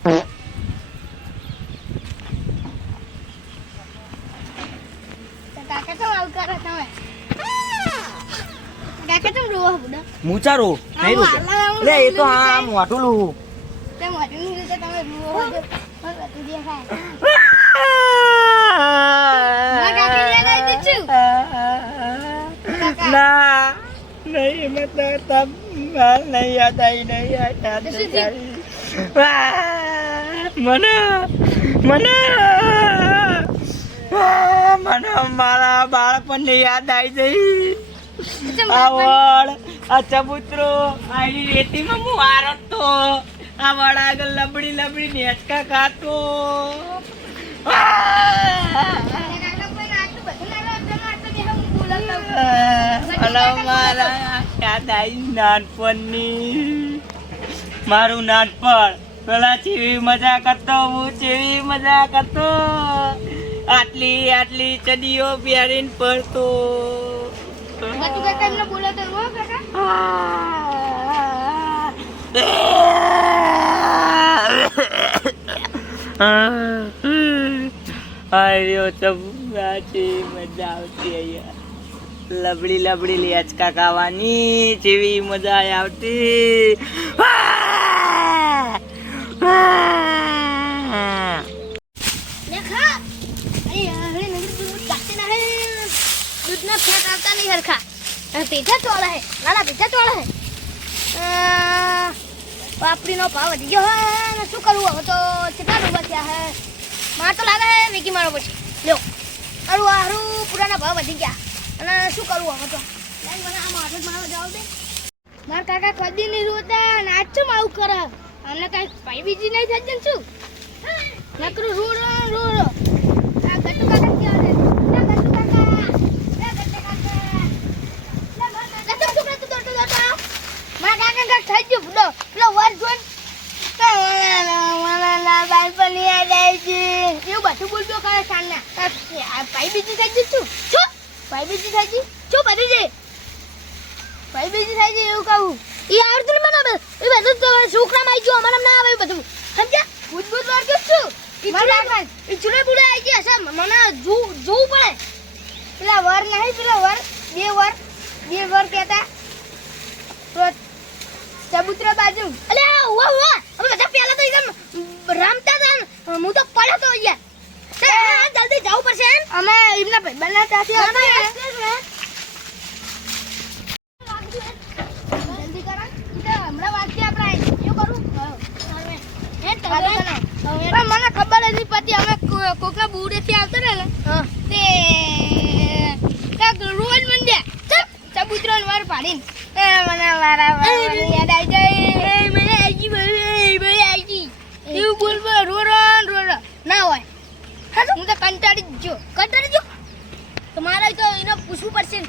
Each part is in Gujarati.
કાકા તો આવું કરે તમે કાકા તો રોવા બુડા મુચારો નહીં રોકે લે એ તો આ મોટું લું તે મોટું ની રીતે તમે રોવા બુડા મને તું દેખાય ના કાકા યાદ આવી દીધું ના નહીં મતલબ તબ નહીં યાદ આવી નહીં યાદ મને મને મને મારા બાળપણને યાદ આવી જઈ આવડ આ ચબૂતરો આઈ રેતીમાં હું આરતો આ વડ આગળ લબડી લબડી નેચકા ખાતો મારા યાદ આવી નાનપણની મારું નાનપણ પેલા ચેવી મજા કરતો હું ચેવી મજા કરતો આટલી આટલી ચડીઓ પહેરીને પડતો આયો ચબુરાચી મજા આવતી અહીંયા લબડી લબડી લેચકા ખાવાની જેવી મજા આવતી दूधना फेंक आता नहीं हरखा पीछा चोला है लाला पीछा चोला है पापड़ी नो भाव वधी गयो है ने શું કરું હવે તો કેટલા રૂપિયા થયા હે માર તો લાગે હે વેકી મારો પછી લ્યો અરુ આરું પુરાના ભાવ વધી ગયા અને શું કરું હવે તો લાઈ મને આ માથે મારો જાવ દે માર કાકા કદી નહીં રોતા અને આજ ચમ આવું કરે અમને કઈ પાઈ બીજી નહીં થઈ જન શું નકરું રોડો રોડો આ ગટ્ટુ કાકા ક્યાં દે થઈ ગયો બુડો પેલો વર જોન તો મને બાલપણ યાદ આવી છે એવું બધું બોલતો કરે સાના ભાઈ બીજી થઈ ગઈ છું શું ભાઈ બીજી થઈ ગઈ શું બધી છે ભાઈ બીજી થઈ ગઈ એવું કહું એ આવડતું નહીં મને એ બધું તો છોકરામાં આવી ગયું અમારે ના આવે બધું સમજ્યા ભૂત ભૂત વાર કે શું એ ચૂડે બુડે આવી ગયા છે મને જોવું પડે પેલા વર નહીં પેલા વર બે વર કહેતા તો ચબૂતરા બાજુ અલે ઓવા ઓવા અમે બધા પહેલા તો એકદમ રમતા હતા હું તો પડ્યો તો યાર જલ્દી જવું પડશે અમે એમના ભાઈ બનાતા છે જલ્દી કરા તો હમણાં વાંચી આપણે શું કરું હે તો મને ખબર નથી પતી અમે કોકના બુડેથી આવતા ને તે કાક રોજ મંડ્યા ચબૂતરાનો વાર પાડીને મને મારા યાદ આવી જાય મને આજી એવું બોલબો રોરો ના હોય હા હું તો કંટાળી જો તમારે તો એને પૂછવું પડશે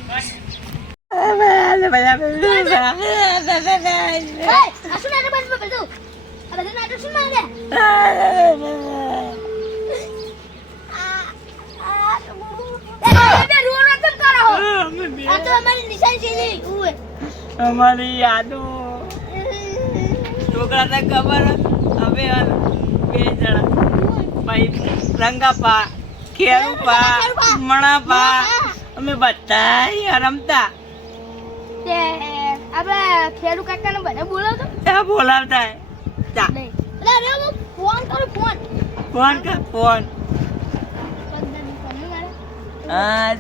શું નાટક બસ બધું આ બધું નાટક શું માંગે અમારી યાદો છોકરા ને ખબર હવે બે જણા ભાઈ રંગાપા ખેરુપા મણાપા અમે બધા રમતા આપણે ખેડૂ કાકા ને બધા બોલાવતો ત્યાં બોલાવતા ફોન હા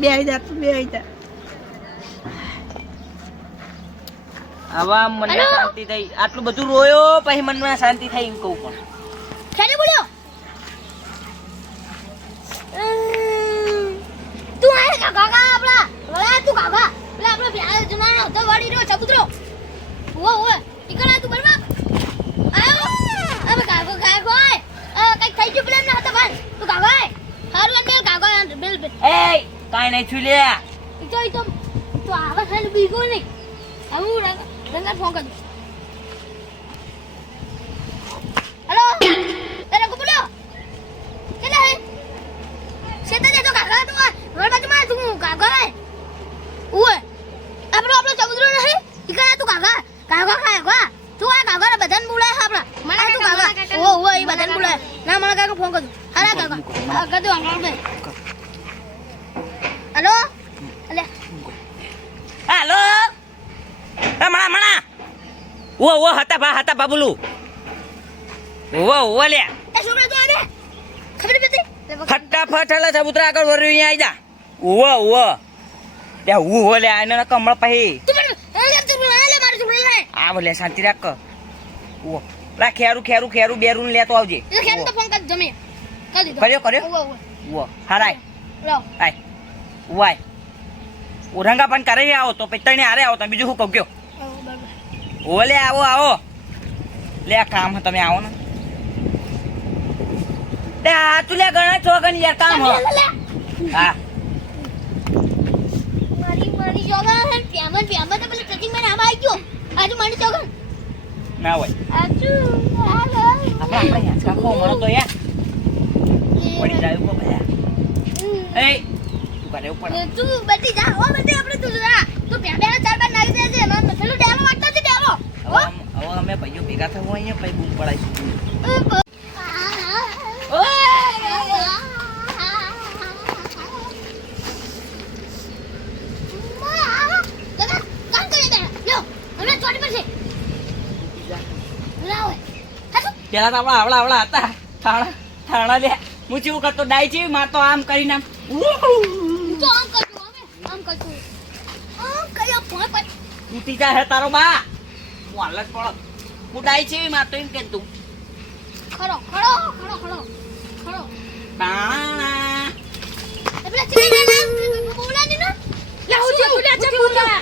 બે જા હવે મને શાંતિ થઈ આટલું બધું રોયો પછી મનમાં શાંતિ થઈ એમ કહું પણ ખેડે બોલ્યો તું આય કાકા આપડા વળા તું કાકા પેલા આપણે પ્યાર જનાનો હતો વાડી રહ્યો ચબુતરો ઓ ઈકડા તું બરવા આયો હવે કાકો કઈ થઈ ગયું પ્લેન ના હતા ભાઈ તું કાકા હારું અંડેલ કાકા બિલ એ કાઈ નહીં છુલ્યા તો આવા ખાલી બીગો નહીં હું રંગા ફોન કર હેલો તેરે કો બોલ્યો કેલા હે સેતા દે તો કાકા તું વળ બાજુમાં તું કાકા હે ઓય આપણો ચબુતરો નહીં ઈકડા તું કાકા તું આ કાકા બધાને બોલાય આપડા મને તું કાકા ઓ ના મને કાકા ફોન કરજો હારા કાકા કરજો અંકલ બે હેલો અલે હાલો મણા ઓ હતા બા બોલું ઓ લે એ છોકરા તો આવે ખબર પડી ફટાફટ હલા ચબુતરા આગળ વરી અહીંયા આવી જા ઓ ત્યાં હું લે આને કમળ પછી તું મને લે મારું છોકરા લે આ બોલે શાંતિ રાખ ઓ લા ખેરું બેરું લેતો આવજે એ ખેમ તો ફોન કર જમે કરી દીધો કર્યો ઓ હારાય લાવ આય વાય ઓરંગા પણ કરે આવો તો પછી હારે આવો તમે બીજું શું કહું કયો ઓ લે આવો લે આ કામ તમે આવો ને લે આ તું લે ગણા ચોગન યાર કામ હો હા મારી જોગન હે પ્યામન તો પેલે ટચિંગ માં નામ આવી ગયો આજુ મારી જોગન ના હોય આજુ હાલો આપણે યાર કાકો મને તો યાર પડી જાય કો ભયા એ તું કરે ઉપર તું બટી જા ઓ બટી આપણે તું જા તું પ્યામન ચાર બાર નાખી દેજે મને પેલું ડેલો વાટતો છે ડેલો હવે અમે ભાઈઓ ભેગા થવું અહીંયા પછી બૂમ પડાઈશું પેલા તો આવડા હતા થાણા લે હું ચેવું કરતો ડાઈ છે માર તો આમ કરીને આમ તૂટી જાય હે તારો બા હું હાલત પડો હું ડાઈ છે માર તો એમ કે તું ખડો તાણા પેલા ચીલે ને બોલા ને લે હું જે બોલા છે બોલા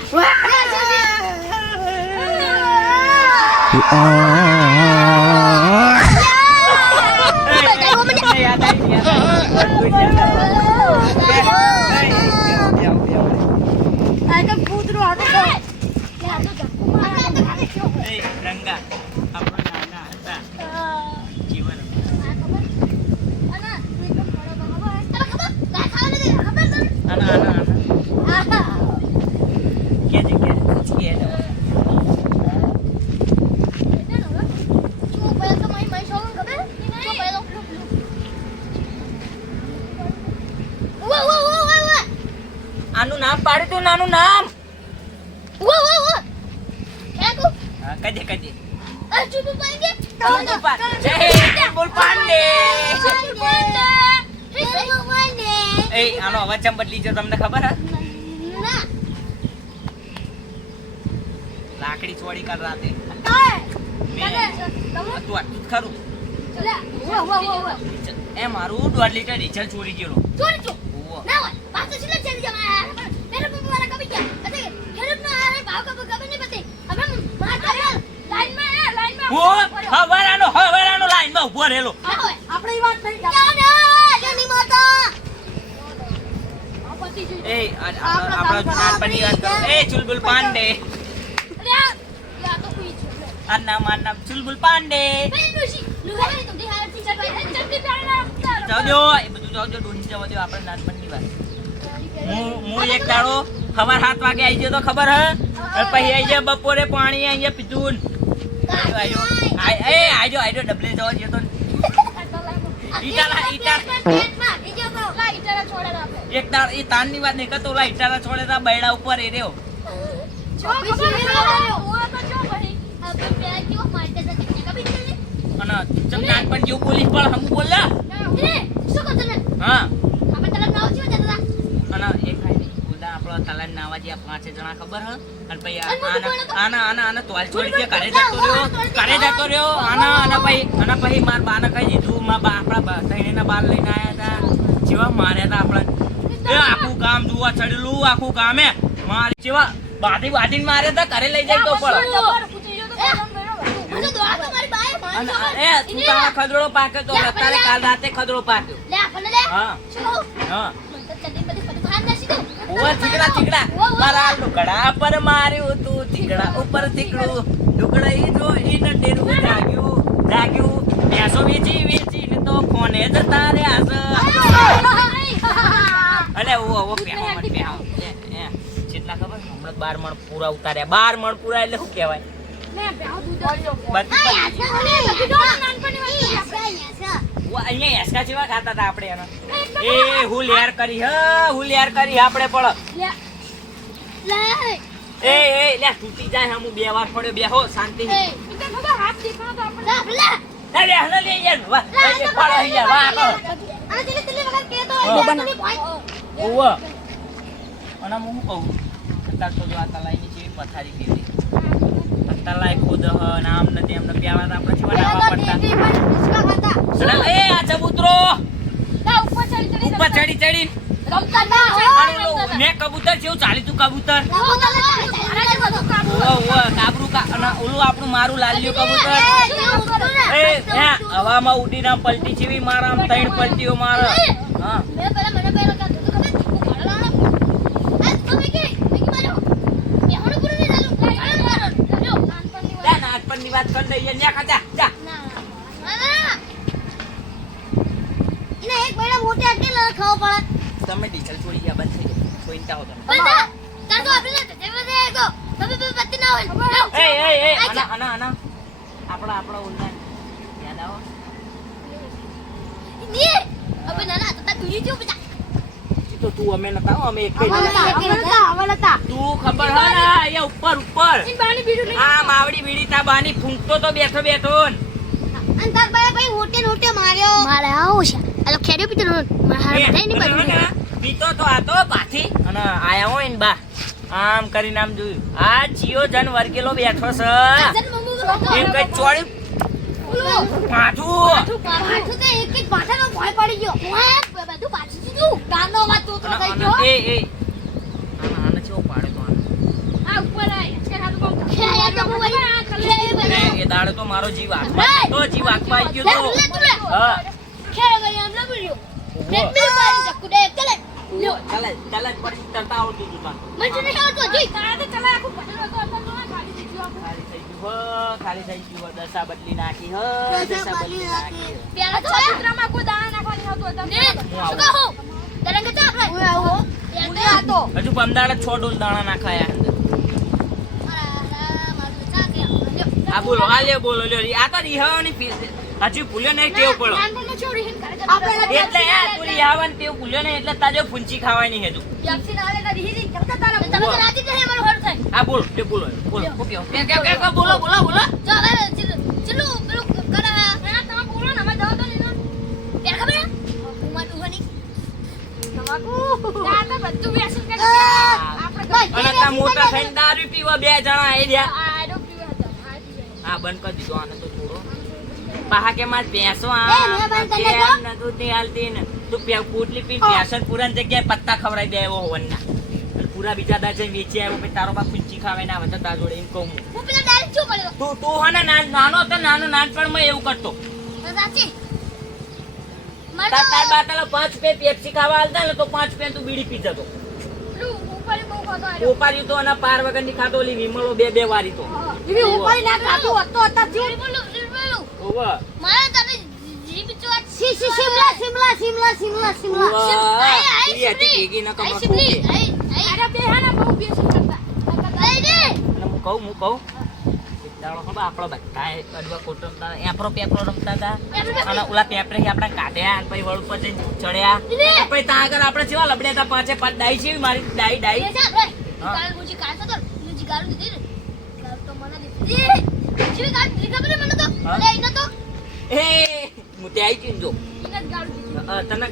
આનું નામ પાડી તું નાનું નામ કજે ચુલબુલ પાંડે એ આનો અવાજ ચમ બદલી છે તમને ખબર હે લાકડી ચોરી કર રાતે તું આટલું જ ખરું એ મારું 1.5 લીટર ડીઝલ ચોરી ગયેલો હવારાનો લાઈનમાં ઉભો રહેલો એ આપણા નાનપણની વાત કરો એ ચુલબુલ પાંડે આ નામ ચુલબુલ પાંડે જાવજો એ બધું જાવજો ડોની જવા દો આપણે નાનપણની વાત હું એક દાડો સવાર 7 વાગે આવી ગયો તો ખબર હે અને પછી આવી જાય બપોરે પાણી અહીંયા પીધું આજો ડબલે જવા ગયો તો એક દાડ એ તાનની વાત નહીં કરતો ઓલા ઈટારા છોડે તા બૈડા ઉપર એ રહ્યો અને ચમ નાનપણ જેવું બોલીશ પણ હમ બોલ્યા હા અને એક આપણો તલાન નાવા જે 5 જણા ખબર હ અને પછી આના તોલ છોડી કે ઘરે જતો રહ્યો આના પછી માર બાને કહી દીધું માર બા આપણા તઈના બાર લઈને આયા હતા જેવા માર્યા હતા આપણે એ આખું ગામ જોવા ચડેલું આખું ગામે મારી જેવા બાધીને માર્યા હતા ઘરે લઈ જાય તો પણ તું તારા ખદડો પાક્યો તો અત્યારે કાલ રાતે ખદડો પાક્યો હા ઓ ચીકડા મારા લુકડા પર માર્યું તું ચીકડા ઉપર ચીકડું લુકડા જો ઈને ડેરું જાગ્યું ભેંસો વેચી ને તો કોને જતા રહ્યા છે અલે ઓ પેહો કેટલા ખબર હમણાં 12 મણ પૂરા ઉતાર્યા 12 મણ પૂરા એટલે શું કહેવાય અહીંયા હેસકા જેવા ખાતા હતા આપણે એનો એ હું લેર કરી આપણે પણ લે એ લે તૂટી જાય હું બે વાર પડ્યો બેહો શાંતિ એ તો ખબર હાથ દેખાણો તો આપણે લે લે લે યાર વાહ પડો યાર વાહ આ જલે વગર કે તો હા. તને ભાઈ ઓવા અને હું કહું અત્યારે તો જો આ તલાઈની જેવી પથારી ફેરી તલાઈ ખુદ હ નામ ને તેમ ને પ્યાવા આપણે જીવન આવવા પડતા અને એ આ ચબૂતરો ઉપર ચડી ચડી મેં કબૂતર જેવું ચાલી તું કબૂતર કાબરું અને ઓલું આપણું મારું લાલ્યું કબૂતર એ હવામાં ઉડીને આમ પલટી જેવી મારા આમ ત્રણ પલટીઓ મારે હા નાનપણની વાત કરી લઈએ ન્યા ખાજા જા તમે ડીઝલ છોડી ગયા બંધ થઈ જાય પોઈન્ટા હો તમે એ આના આપણા ઓનલાઈન યાદ આવો તો તું અમે નતા અમે એક તું ખબર હે ને અહીંયા ઉપર આ માવડી બીડી તા બાની ફૂંકતો તો બેઠો પીતો તો આ તો પાછી અને આયા હોય ને બા આમ કરીને આમ જોયું આ ચિયો જન વર્ગેલો બેઠો છે એમ કઈ ચોળી આને ચેવો પાડે તો એ દાડે તો મારો જીવ આખમાં તો જીવ આખમાં આવી ગયો તો હા ચાલ પર તરતા આવડતું હતું ખાલી થઈ ગયું દશા બદલી નાખી હજુ પમદાડે 6 ડોલ દાણા નાખાયા આ બોલો આ લે બોલો લ્યો આ તો રિહાવાની ફીસ હજુ ભૂલ્યો નહીં ટેવ પડો એટલે યાર તું રિહાવાની ટેવ ભૂલ્યો નહીં એટલે તાજો ફૂંચી ખાવાની હે તું આ બોલો તે બોલો ઓકે કે બોલો અને તા મોટા થઈને દારૂ પીવા બે જણા આવી ગયા હા બંધ કરી દીધો આને તો થોડો પાહા કે માર ભેંસો આમ નતું તે હાલતી ને તું પોટલી પીને ભેંસન પૂરાની જગ્યાએ પત્તા ખવડાવી દે એવો હોવનના પૂરા બીજા દાજે વેચી આવ્યો પછી તારો બાપ ફૂંચી ખાવાય ના આવે તાર જોડે એમ કહું તું હે ને નાનો તો નાનપણમાં એવું કરતો તાર બાતાલા 5 પે પેપ્સી ખાવા હાલતા ને તો 5 પે તું બીડી પી જતો ઉપાડ્યું તો અને પાર વગર ની ખાતો ઓલી વિમળો બે વારી તો હું કહું આપડે બધા કડવા કોટ રમતા એપરો પેપરો રમતા હતા અને ઓલા પેપરે આપડા કાઢ્યા અને પછી વળ ઉપર જઈને ચડ્યા પછી ત્યાં આગળ આપડે જેવા લબડ્યા હતા 5 ડાઈ છે મારી ડાઈ એ મુતે આઈ ગયું જો તને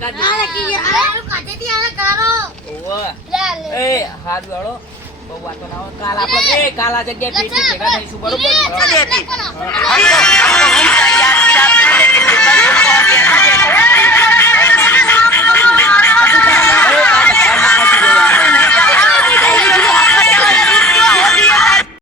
એ હાથ વાળો બહુ વાતો ના હોય કાલ આપણે કાલા જગ્યાએ ભેટી ભેગા થઈશું બરોબર